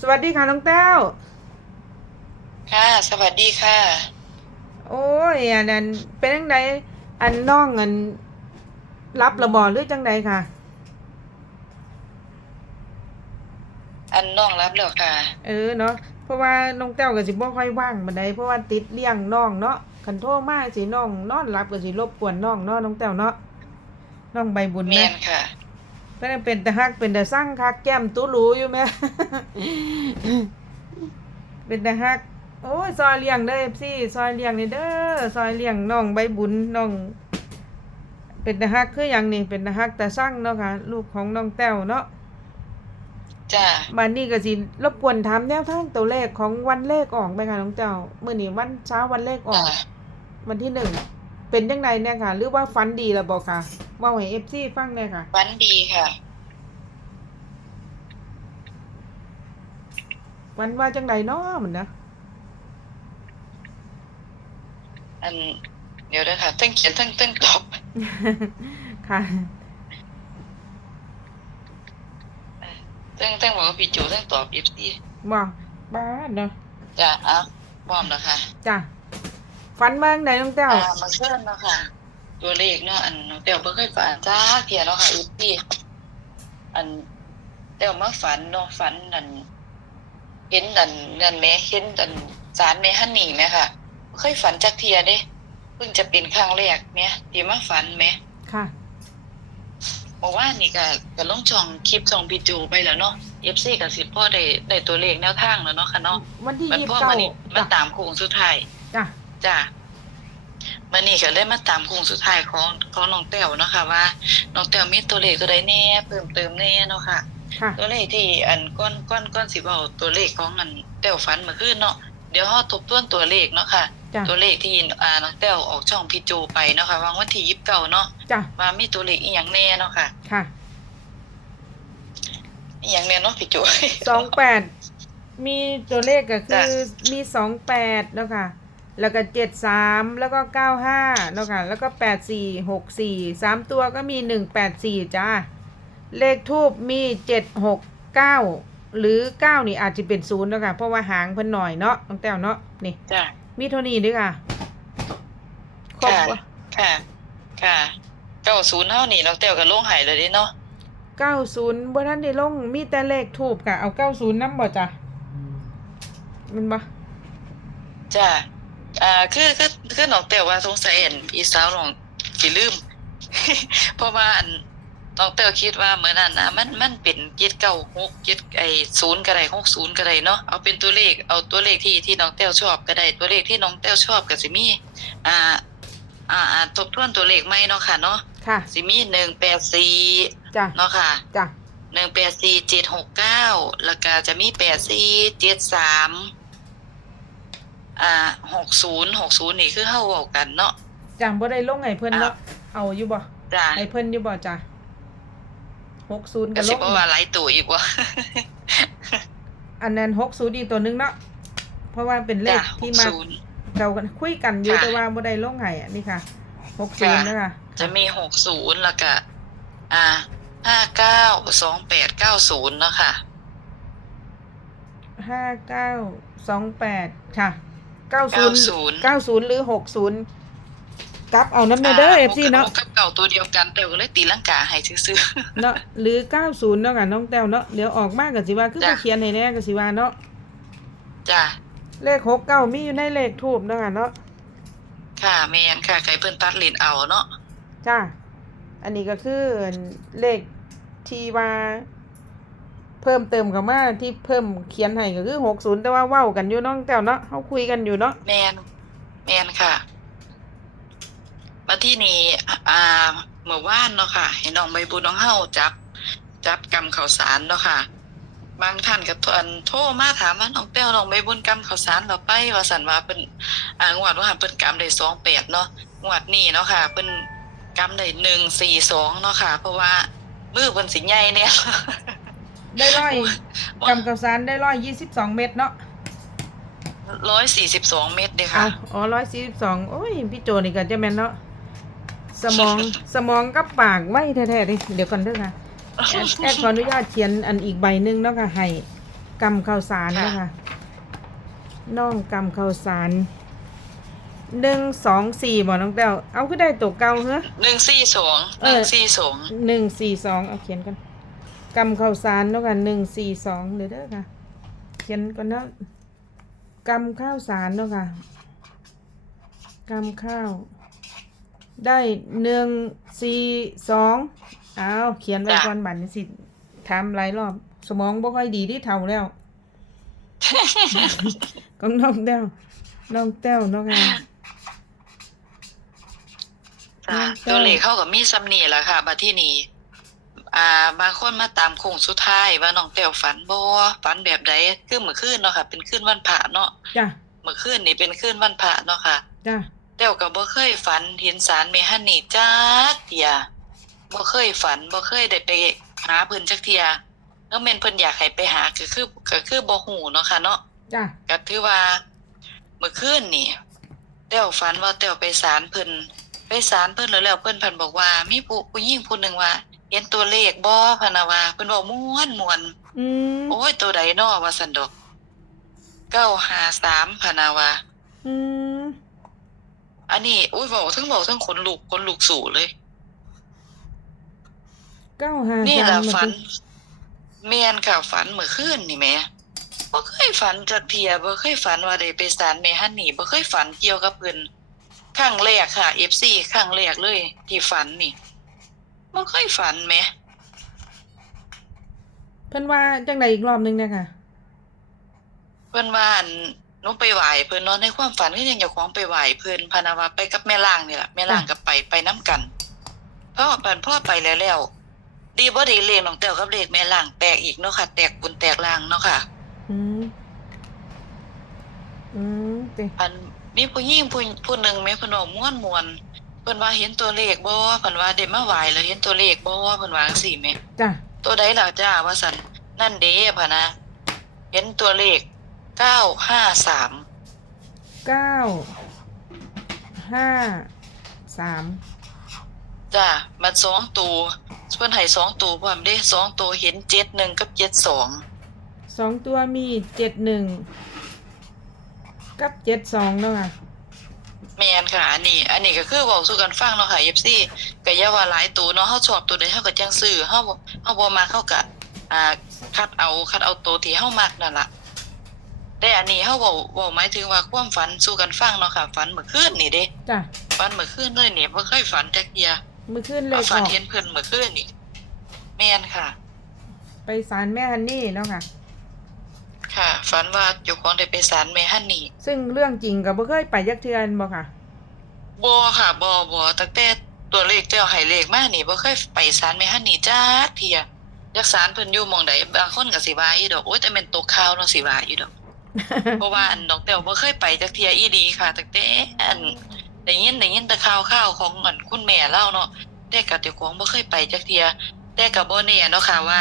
สวัสดีค่ะน้องแต้ว ค่ะ สวัสดีค่ะ โอ้ยอันนั้นเป็นจังไดอันน้องอันรับระบอหรือจังไดค่ะ อันน้องรับแล้วค่ะ เออเนาะเพราะว่าน้องแต้วก็สิบ่ค่อยว่างบันไดเพราะว่าติดเลี้ยงน้องเนาะคันโทรมาสิน้องนอนหลับก็สิรบกวนน้องเนาะน้องแต้วเนาะน้องใบบุญแม่แม่นค่ะ เพิ่นเป็นแต่ฮักเป็นแต่สร้างคักแก้มตู้หรูอยู่แม่เป็นแต่ฮักโอ้ยซอยเลี้ยงเด้อ FC ซอยเลี้ยงนี่เด้อซอยเลี้ยงน้องใบบุญน้อง เป็นแต่ฮักคือหยังนี่เป็นแต่ฮักแต่สร้างเนาะค่ะ ลูกของน้องแต้วเนาะจ้าบัดนี้ก็สิรบกวนถามแนวทางตัวเลขของวันเลขออกไหมคะน้องแต้วมื้อนี้วันเช้าวันเลขออก วันที่หนึ่ง เป็นจังไดเนี่ยค่ะ หรือว่าฟันดีแล้วบ่ค่ะเว้าให้ FC ฟังแหน่ค่ะ ฝันดีค่ะวันว่าจังไดเนาะมันนะอันเดี๋ยวนะคะทั้งเขียนทั้งทั้งตอบค่ะ ทั้งทั้งบอกว่าพี่จูทั้งตอบอีฟซีบอกบ้าดเนาะจ้าเอ้าพร้อมแล้วค่ะ จ้ะ ฝันบ้างไหนน้องแต้วอ่ามาเชิญเนาะค่ะ ตัวเลขเนาะอันน้องเต้วบ่เคยฝันจ้าเทียเนาะค่ะอีฟซีอันเต้วมาฝันเนาะฝันนั่นเห็นนั่นนั่นแหม่เห็นนั่นสารแม่ฮันนี่แหมค่ะบ่เคยฝันจักเทียเด้เพิ่งจะเป็นครั้งแรกแหมที่มาฝันแหมค่ะบอกว่านี่ก็ก็ลงช่องคลิปช่องพี่จูไปแล้วเนาะ FC กับสิพ่อได้ได้ตัวเลขแนวทางแล้วเนาะค่ะเนาะวันที่มันยี่สิพ่อบเก้ามานี่มาจ้ะตามโค้งสุดท้ายจ้ะ จ้ะมานี่ก็เลยมาตามโค้งสุดท้ายของของน้องแต้วเนาะค่ะว่าน้องแต้วมีตัวเลขตัวใดแน่เพิ่มเติมแน่เนาะค่ะ ค่ะ ตัวเลขที่อันก้อนก้อนก้อนสิเว้าตัวเลขของอันแต้วฝันเมื่อคืนเนาะเดี๋ยวเฮาทบทวนตัวเลขเนาะค่ะ จ้ะ ตัวเลขที่อ่าน้องแต้วออกช่องพี่จูไปเนาะค่ะวางวันที่29เนาะจ้ะ ว่ามีตัวเลขอีหยังแน่เนาะค่ะค่ะ อีหยังแน่เนาะพี่จูสองแปด มีตัวเลขก็คืจ้ะอมีสองแปดแล้วค่ะ แล้วก็เจ็ดสามแล้วก็เก้าห้าแล้วค่ะแล้วก็แปดสี่หกสี่สามตัวก็มีหนึ่งแปดสี่จ้าเลขทูบมีเจ็ดหกเก้าหรือเก้านี่อาจจะเป็นศูนย์แล้วค่ะเพราะว่าหางเพิ่นหน่อยเนาะน้องแต้วเนาะนี่จ้ะมีเท่านี้ด้วยค่ะครบค่ะวะค่ะ ค่ะเก้าศูนย์เท่านี้น้องเต้วก็ลงใหายเลยเด้เนาะเก้าศูนย์บ่ท่านได้ลงมีแต่เลขทูบค่ะ เอาเก้าศูนย์น้ำบ่จ้ะมันบ่จ้ะ อ่าคือคือคือน้องเต้วว่าสงสัยอันพี่สาวน้องสิลืม เพราะว่าอันน้องเต้วคิดว่าเหมือนนั้นนะมันมันเป็นเจ็ดเก้าหกเจ็ดไอ้ศูนย์ก็ได้หกศูนย์ก็ได้เนาะเอาเป็นตัวเลขเอาตัวเลขที่ที่น้องเต้วชอบก็ได้ตัวเลขที่น้องเต้วชอบก็สิมีอ่า อ่าอ่าทบทวนตัวเลขไหมเนาะค่ะเนาะค่ะสิมีหนึ่งแปดสี่จ้ะเนาะค่ะจ้ะหนึ่งแปดสี่เจ็ดหกเก้าแล้วก็จะมีแปดสี่เจ็ดสาม อ่าหกศูนย์หกศูนย์นี่คือเข้าเว้ากันเนาะจ้ะบ่ได้ลงให้เพิ่นเนาะเอาอยู่บ่จ้าให้เพิ่นอยู่บ่จ้ะหกศูนย์ก็ก็ลสิงบ่ว่าหลายตัวอีกว่า อันนั้นหกศูนย์อีกตัวหนึงเนาะเพราะว่าเป็นเลจ้าขหที่กมาศูนย์ เรากันคุยกันอยู่ค่ะแต่ว่าบ่ได้ลงให้อันนี้ค่ะหกศูนย์ค่ะ นะคะจะมีหกศูนย์แล้วก็อ่าห้าเก้าสองแปดเก้าศูนย์เนาะค่ะ ห้าเก้าสองแปดค่ะ เก้าศูนย์90 เก้าศูนย์หรือหกศูนย์กลับเอาน้ำในเด้อเอฟซีเนาะหกกับเก่าตัวเดียวกันแต่ก็เลยตีลังกาให้ซื่อ เนาะหรือเก้าศูนย์เนาะค่ะน้องแต้วเนาะเดี๋ยวออกมากกับสิว่าคือจ้ะไปเขียนให้แน่กับสิว่าเนาะๆจ้าเลขหกเก้ามีอยู่ในเลขทูบเนาะค่ะเนาะค่ะแมนค่ะไก่เพิ่นตัดเลนเอาเนาะจ้าอันนี้ก็คือเลขที่ว่าเพิ่มเติมเข้ามาที่เพิ่มเขียนให้ก็คือหกศูนย์แต่ว่าเว้ากันอยู่น้องแต้วเนาะเขาคุยกันอยู่เนาะแมนแมนค่ะ มาที่นี่อ่าเมื่อวานเนาะค่ะให้น้องใบบุญน้องเฮาจับ จับกรรมข่าวสารเนาะค่ะ บางท่านก็ทวนโทรมาถามว่าน้องเต้วน้องใบบุญกรรมข่าวสารเราไป ว่าสันว่าเพิ่นอ่างวดว่าเพิ่นกรรมได้28เนาะงวดนี้เนาะค่ะเพิ่นกรรมได้142เนาะค่ะ เพราะว่ามือเพิ่นสิใหญ่เนี่ย ได้ร้อยกำกับสารได้ร้อยยี่สิบสองเม็ดเนาะ142เมตรเด้อเอาค่ะ อ๋อร้อยสี่สิบสองโอ้ย พี่โจนี่ก็จะแม่นเนาะ สมอง สมองกับปากไม่แท้ๆดิเดี๋ยวก่อนเด้อค่ะแอดแอดขออนุญาตเขียนอันอีกใบหนึ่งเนาะค่ะให้กำข้าวสารค่ะเนาะค่ะ น้องกำข้าวสารหนึ่งสองสี่บ่น้องแต้วเอาก็ได้ตัวเก่าเหรอหนึ่งสี่สองเอหนึ่องสี่สองหนึ่งสี่สองเอาเขียนกัน กำข้าวสารเนาะค่ะหนึ่งสี่สองเดี๋ยวเด้อค่ะ เขียนก่อนเนาะกำข้าวสารเนาะค่ะกำข้าว ได้หนึ่งสี่สองเอาเขียนไว้ก่อนบัตรสิทำหลายรอบ สมองบ่ค่อยดีที่เท่าแล้วก็น้องแต้วน้องแต้วเนาะค่ะจ้ะอืมตัวเลขเข้ากับมีซัมนี่แหละค่ะ มาที่นี่ อ่า บางคนมาตามโค้งสุดท้ายว่าน้องแต้วฝันบ่ฝันแบบใดคือเมื่อคืนเนาะค่ะ เป็นคืนวันพระเนาะจ้ะเมื่อคืนนี่เป็นคืนวันพระเนาะค่ะจ้ะแต้วก็บ่เคยฝันเห็นสารเมฮันนี่จักเที่ยบ่เคยฝันบ่เคยได้ไปหาเพิ่นจักเที่ยแล้วแม่นเพิ่นอยากให้ไปหาก็คือก็คือบ่ฮู้เนาะค่ะเนาะจ้ะก็ถือว่าเมื่อคืนนี่แต้วฝันว่าแต้วไปศาลเพิ่นไปศาลเพิ่นแล้วแล้วเพิ่นเพิ่นบอกว่ามีผู้ผู้หญิงผู้หนึงว่า เห็นตัวเลขบ่พะนะว่าเพิ่นเว้าม่วนม่วนอืมโอ้ยตัวใดน้อว่าซั่นดอก953พะนะว่าอืมอันนี้อุ้ยเว้าทั้งเว้าทั้งขนลุกขนลุกสู่เลย เก้าห้านี่สาล่ะมฝันแม่นค่ะฝันเมื่อคืนนี่แหมบ่เคยฝันจักเที่ยบ่เคยฝันว่าได้ไปศาลแม่ฮันนี่บ่เคยฝันเกี่ยวกับเพิ่นครั้งแรกค่ะ FC ครั้งแรกเลย ที่ฝันนี่ บ่เคยฝันแหมเพิ่นว่าจังไดอีกรอบหนึงเนี่ยค่ะ เพิ่นว่าอั่นหนูไปไหว้เพิ่นเนาะในความฝันคือยังเจ้าของไปไหว้เพิ่นพะนะว่าไปกับแม่ล่างนี่ล่ะแม่ล่างก็ไปไปนํกันเพราะว่าปันพ่อไปแล้วแล้ว ดีบ่ได้เลขน้องแต้วกับเลขแม่ล่างแตกอีกเนาะค่ะ แตกบุญแตกล่างเนาะค่ะ อืม อืมเตอันมีผู้หญิงผู้ผู้หนึ่งแม่เพิ่นเว้าม่วนม่วน เพิ่นว่าเห็นตัวเลขบ่เพิ่นว่าได้มาไหว้แล้วเห็นตัวเลขบ่เพิ่นว่าจังซี่แหมจ้ะตัวใดล่ะจ้าว่าซั่นนั่นเด้พะนะ เห็นตัวเลข953เก้าห้าสามจ้ามันสองตัวเพิ่นให้สองตัวพร้อมเด้สองตัวเห็น71กับ72สองตัวมีเจ็ดหนึ่งกับเจ็ดสองเนาะค่ะ แม่นค่ะอันนี้ อันนี้ก็คือเว้าสู่กันฟังเนาะค่ะ FC ก็อย่าว่าหลายตัวเนาะเฮาชอบตัวใดเฮาก็จังซื้อเฮาบ่เฮาบ่มักเฮาก็อ่าคัดเอาคัดเอาตัวที่เฮามักนั่นล่ะแต่อันนี้เฮาเว้าเว้าหมายถึงว่าความฝันสู่กันฟังเนาะค่ะฝันเมื่อคืนนี่เด้จ้ะฝันเมื่อคืนเลยนี่บ่เคยฝันจักเที่ยมือขึ้นเลเอายฝัอนอกเห็นเพิ่นเมื่อคืนนี่แม่นค่ะ ไปศาลแม่ฮันนี่เนาะค่ะ ค่ะ ฝันว่าเจ้าของได้ไปศาลแม่ฮันนี่ซึ่งเรื่องจริงก็บ่เคยไปยักเทือนบ่ค่ะ บ่ค่ะบ่บ่ตั้งแต่ตัวเลขเจ้าให้เลขมานี่บ่เคยไปศาลแม่ฮันนี่จักเที่ยจักศาลเพิ่นอยู่หม่องใดบางคนก็สิว่าอีดอกโอ๊ยแต่แม่นตกข่าวเนาะสิว่าอีดอก เพราะว่าอันน้องแต้วบ่เคยไปจักเที่ยอีดีค่ะตั้งแต่อันได้ยินได้ยินแต่ข่าวๆของอันคุณแม่เล่าเนาะแต่ก็เจ้าของบ่เคยไปจักเที่ยแต่ก็บ่แน่เนาะค่ะว่า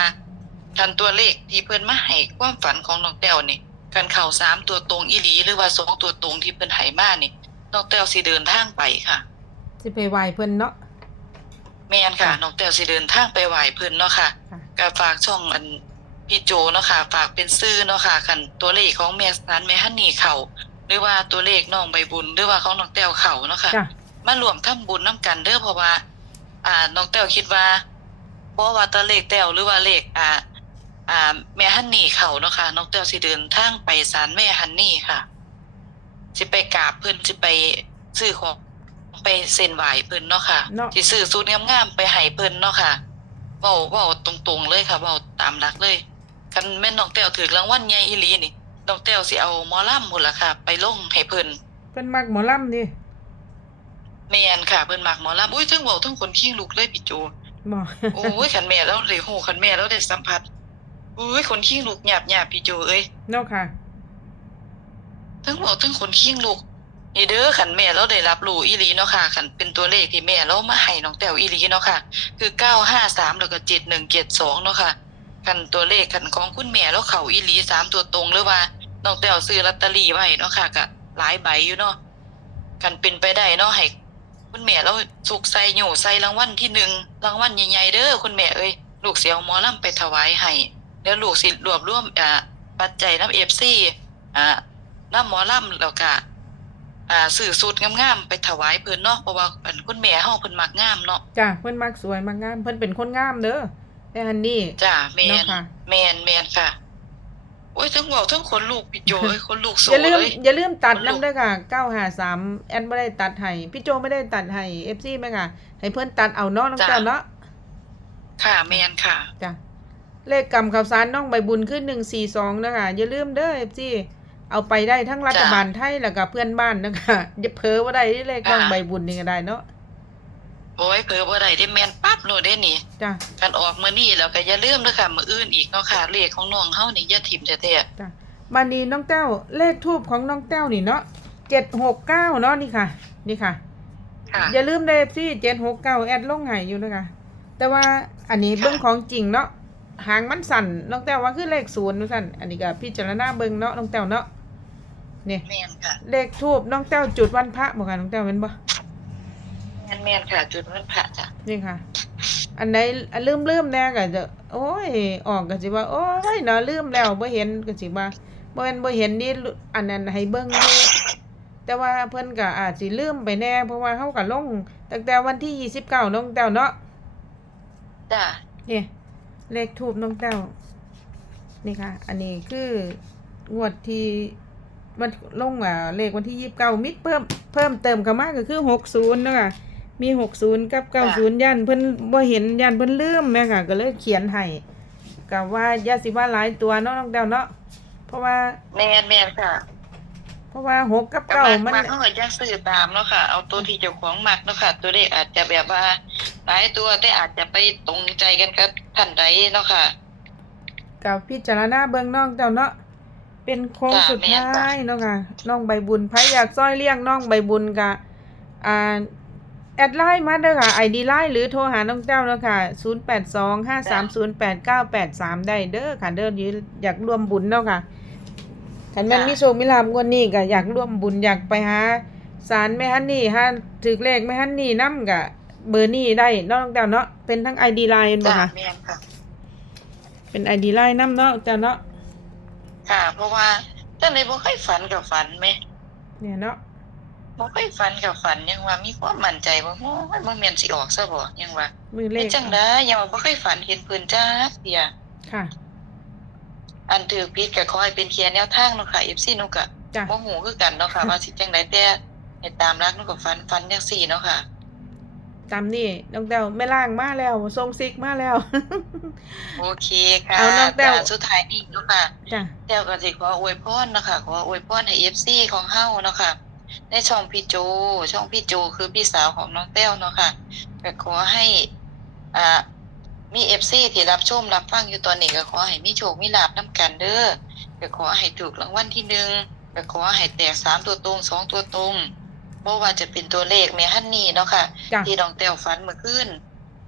ทันตัวเลขที่เพิ่นมาให้ความฝันของน้องแต้วนี่กันเข้าสามตัวตรงอีหลีหรือว่าสองตัวตรงที่เพิ่นให้มานี่น้องแต้วสิเดินทางไปค่ะ สิไปไหว้เพิ่นเนาะแม่นค่ะน้องแต้วสิเดินทางไปไหว้เพิ่นเนาะค่ะค่ะ ก็ฝากช่องอันพี่โจเนาะค่ะ ฝากเป็นซื่อเนาะค่ะคันตัวเลขของแม่สันแม่ฮันนี่เขาหรือว่าตัวเลขน้องใบบุญหรือว่าของน้องแต้วเขาเนาะค่ะ จ้ะ มารวมทำบุญนํกันเด้อเพราะว่า อ่าน้องแต้วคิดว่าบ่ว่าตัวเลขแต้วหรือว่าเลขอ่า อ่า แม่ฮันนี่เขาเนาะค่ะน้องแต้วสิเดินทางไปศาลแม่ฮันนี่ค่ะสิไปกราบเพิ่นสิไปซื้อของไปเซ็นไหว้เพิ่นเนาะค่ะเนาะ สิซื้อสูตรงามๆไปให้เพิ่นเนาะค่ะเว้าเว้าตรงๆเลยค่ะเว้าตามหลักเลยคันแม่นน้องแต้วถือรางวัลใหญ่อีหลีนี่น้องแต้วสิเอาหมอลำพุ่นล่ะค่ะ ไปลงให้เพิ่น เพิ่นมักหมอลำดิแม่นค่ะเพิ่นมักหมอลำอุ้ยถึงเว้าถึงคนขี้ลุกเลยพี่โจ บ่ โอ้ยคันแม่แล้วได้ฮู้คันแม่แล้วได้สัมผัส อุ้ยคนขี้ลุกหยาบๆพี่โจเอ้ยเนาะค่ะถึงเว้าถึงคนขี้ลุกนี่เด้อคันแม่เราได้รับรู้อีหลีเนาะค่ะคันเป็นตัวเลขที่แม่เรามาให้น้องแต้วอีหลีเนาะค่ะ คือ953แล้วก็7172เนาะค่ะคันตัวเลขคันของคุณแม่แล้วเข้าอีหลี3ตัวตรงหรือว่าน้องแต้วซื้อลอตเตอรี่ไว้เนาะค่ะก็หลายใบอยู่เนาะคันเป็นไปได้เนาะให้คุณแม่เราสุกใส่หยูใส่รางวัลที่หนึ่งรางวัลใหญ่ๆเด้อคุณแม่เอ้ยลูกสิเอาหมอลำไปถวายให้ เดี๋ยวลูกสิรวบรวมอ่าปัจจัยน้ำ FC อ่าน้ำหมอลำแล้วก็อ่าสื่อสูตรงามๆไปถวายเพิ่นเนาะเพราะว่าอันคุณแม่เฮาเพิ่นมักงามเนาะจ้ะเพิ่นมักสวยมักงามเพิ่นเป็นคนงามเด้อแต่ฮันนี่ จ้าแม่เนาะนค่ะ แม่นแม่นค่ะโอ้ยทั้งเว้าทั้งขนลูกพี่โจเอ้ยขนลูกโสอย่าลืมเลย อย่าลืมตัดคนลุกน้ำด้วยค่ะ953แอนไม่ได้ตัดให้พี่โจไม่ได้ตัดให้ FC ไหมค่ะ ให้เพื่อนตัดเอาเนาะน้องจ้ะ แต้วเนาะค่ะแม่นค่ะ จ้ะ เลขกำข่าวสารน้องใบบุญขึ้น142นะคะอย่าลืมเด้อ FC เอาไปได้ทั้งรัฐบาลไทยแล้วก็เพื่อนบ้านนะคะอย่าเพ้อว่าได้ที่เลขน้องค่ะใบบุญนี่ก็ได้เนาะโอ้ยเผลอบ่ได้ได้แม่นปั๊บโลดได้นี่จ้ะกันออกมื้อนี้แล้วก็อย่าลืมเด้อค่ะมื้ออื่นอีกเนาะค่ะเลขของน้องเฮานี่อย่าถิ่มแท้จ้ะมานีน้องแต้วเลขทูบของน้องแต้วนี่เนาะ769เนาะนี่ค่ะ นี่ค่ะๆค่ะอย่าลืมเดฟซี่เจ็ดหกเก้าแอดลงใหายอยู่นะคะแต่ว่าอันนี้ค่ะเบิ้งของจริงเนาะ หางมันสั่นน้องแต้วว่าคือเลขศูนย์สั่นอันนี้ก็พิจารณาเบิ้งเนาะน้องแต้วเนาะนี่แม่นค่ะเลขทูบน้องแต้วจุดวันพระบอกค่ะน้องแต้วเป็นบ่แม่นแม่นค่ะ จุดวันพระจ้ะนี่ค่ะ อันไหนอันลืมลืมแน่ก็จะโอ้ยออกก็สิว่า โอ้ยเนาะลืมแล้วบ่เห็นก็สิว่าบ่แม่นบ่เห็นนี่อันนั้นให้เบิ่งอยู่แต่ว่าเพิ่นก็อาจสิลืมไปแน่ เพราะว่าเฮาก็ลงตั้งแต่วันที่29น้องแต้วเนาะจ้ะนี่ เลขทูบน้องแต้วนี่ค่ะ อันนี้คืองวดที่มันลงอ่าเลขวันที่ยี่สิบเก้ามิดเพิ่มเพิ่มเติมเข้ามาก็คือหกศูนย์นะคะมีหกศูนย์กับเก้าศูนย์ย่านเพิ่นบ่เห็นย่านเพิ่นลืมแม่ค่ะ ก็เลยเขียนให้กับว่าอย่าสิว่าหลายตัวเนาะน้องแต้วเนาะเพราะว่าแม่นแม่นค่ะ เพราะว่าหกกับก็เก้ามักมันมักเฮาก็จะซื้อตามเนาะค่ะ เอาตัวที่เจ้าของมักเนาะค่ะ ตัวเลขอาจจะแบบว่า หลายตัวแต่อาจจะไปตรงใจกันกับท่านใดเนาะค่ะ กับพิจารณาเบิ่งนองเจ้าเนาะเป็นโค้งสุดท้ายเนาะค่ะน้องใบบุญไผอยากซอยเลี้ยงน้องใบบุญกะอ่าแอดไลน์มาเด้อค่ะ ID ไลน์หรือโทรหาน้องเจ้าเนาะค่ะ0825308983ได้เด้อค่ะเด้ออยากร่วมบุญเนาะค่ะคันแม่นมีโชคมีลาภงวดนี้ก็อยากร่วมบุญอยากไปหาศาลแม่ฮันนี่หาถึกเลขแม่ฮันนี่น้ำกะ เบอร์นี้ได้เนาะน้องเจ้าเนาะเป็นทั้ง ID ไลน์บ่จ้ะค่ะ แม่นค่ะ เป็น ID ไลน์นำเนาะเจ้าเนาะค่ะ เพราะว่าจังได๋บ่เคยฝันกับฝันแหมเนี่ยเนาะบ่เคยฝันกับฝันยังว่ามีความมั่นใจว่าโอ้ยบ่แม่นสิออกซะบ่ยังว่ามือเลเป็นขจังได๋ยังว่าบ่เคยฝันเห็นเพิ่นจักเที่ยค่ะอันถือผิดก็ขอให้เป็นเคียแนวทางเนาะค่ะ FC นุก็จ้ะบ่ฮู้คือกันเนาะค่ะ ว่าสิจังไดแต่ให้ตามรักนุก็ฝันฝันจังซี่เนาะค่ะ ตามนี่น้องแต้วแม่ล่างมาแล้วทรงซิกมาแล้ว โอเคค่ะเอาน้องแต้วจ้ะสุดท้ายนี้เนาะค่ะจ้ะแต้วก็สิขออวยพรเนาะค่ะขออวยพรให้ FC ของเฮาเนาะค่ะในช่องพี่โจ ช่องพี่โจคือพี่สาวของน้องแต้วเนาะค่ะก็ขอให้อ่ามี FC ที่รับชมรับฟังอยู่ตอนนี้ก็ขอให้มีโชคมีลาภนํกันเด้อก็ขอให้ถูกรางวัลที่หนึ่งก็ขอให้แตกสามตัวตรงสองตัวตรง บ่ว่าจะเป็นตัวเลขแม่ฮันนี่เนาะค่ะ จ้ะ ที่น้องแต้วฝันเมื่อคืน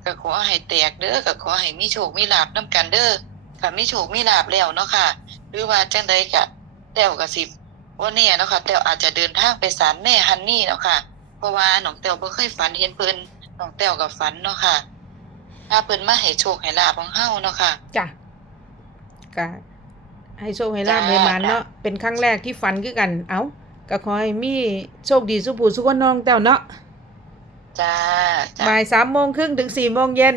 ก็ขอให้แตกเด้อก็ขอให้มีโชคมีลาภนํกันเด้อถ้ามีโชคมีลาภแล้วเนาะค่ะ หรือว่าจังใดก็แต้วก็สิบ่แน่เนาะค่ะแต้วอาจจะเดินทางไปศาลแม่ฮันนี่เนาะค่ะ เพราะว่าน้องแต้วบ่เคยฝันเห็นเพิ่นน้องแต้วก็ฝันเนาะค่ะ ถ้าเพิ่นมาให้โชคให้ลาภของเฮาเนาะค่ะ จ้ะก็ให้โชคให้ลาบจ้ะให้หมานเนาะเป็นครั้งแรกที่ฝันคือกัน เอ้า ก็ขอให้มีโชคดีสุขผู้สุขคนน้องแต้วเนาะจ้าจ้าบ่ายสามโมงครึ่งถึงสี่โมงเย็น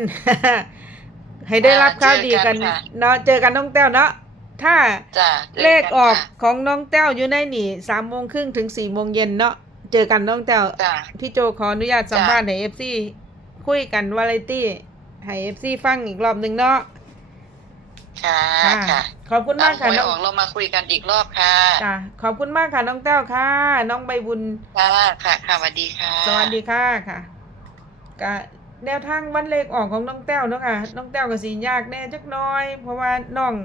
ให้ได้รับข่าวดีกันเจอกันค่ะเนาะเจอกันน้องแต้วเนาะถ้าจ้าเลขออกค่ะของน้องแต้วอยู่ในนี่สามโมงครึ่งถึงสี่โมงเย็นเนาะเจอกันน้องแต้วจ้าพี่โจขออนุญาตสัมภาษณ์ให้เอฟซีคุยกันวาไรตี้ให้เอฟซีฟังอีกรอบหนึ่งเนาะ ค่ะค่ะค่ะขอบคุณมากค่ะหวยน้องออกเรามาคุยกันอีกรอบค่ะจ้ะขอบคุณมากค่ะน้องแต้วค่ะ น้องใบบุญค่ะค่ะค่ะสวัสดีค่ะ สวัสดีค่ะค่ะกะแนวทางวันเลขออกของน้องแต้วเนาะค่ะน้องแต้วก็สิยากแน่จักหน้อย เพราะว่าน้อง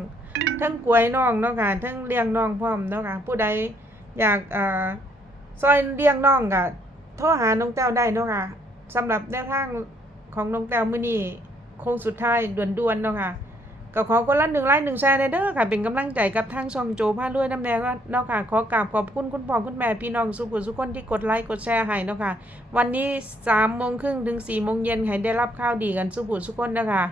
ทั้งกล้วยน้องเนาะค่ะทั้งเลี้ยงน้องพร้อมเนาะค่ะ ผู้ใดอยากเอ่อซอยเลี้ยงน้องก็โทรหาน้องแต้วได้เนาะค่ะสำหรับแนวทางของน้องแต้วมื้อนี้โค้งสุดท้ายด่วนๆเนาะค่ะ ก็ขอคนละหนึ่งไลค์หนึ่งแชร์ในเด้อค่ะ เป็นกำลังใจกับทางช่องโจผ้าด้วยน้ำแดงเนาะค่ะ ขอกราบขอบคุณคุณพ่อคุณแม่พี่น้องสุขุสุขคนที่กดไลค์กดแชร์ให้เนาะค่ะ วันนี้สามโมงครึ่งถึงสี่โมงเย็นให้ได้รับข่าวดีกันสุขุสุขคนนะคะ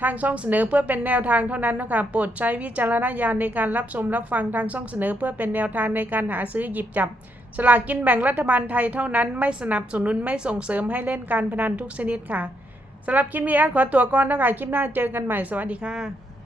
ทางช่องเสนอเพื่อเป็นแนวทางเท่านั้นนะคะโปรดใช้วิจารณญาณในการรับชมรับฟังทางช่องเสนอเพื่อเป็นแนวทางในการหาซื้อหยิบจับ สลากกินแบ่งรัฐบาลไทยเท่านั้นไม่สนับสนุนไม่ส่งเสริมให้เล่นการพนันทุกชนิดค่ะ สำหรับคลิปนี้ขอตัวก่อนแล้วกันคลิปหน้าเจอกันใหม่สวัสดีค่ะ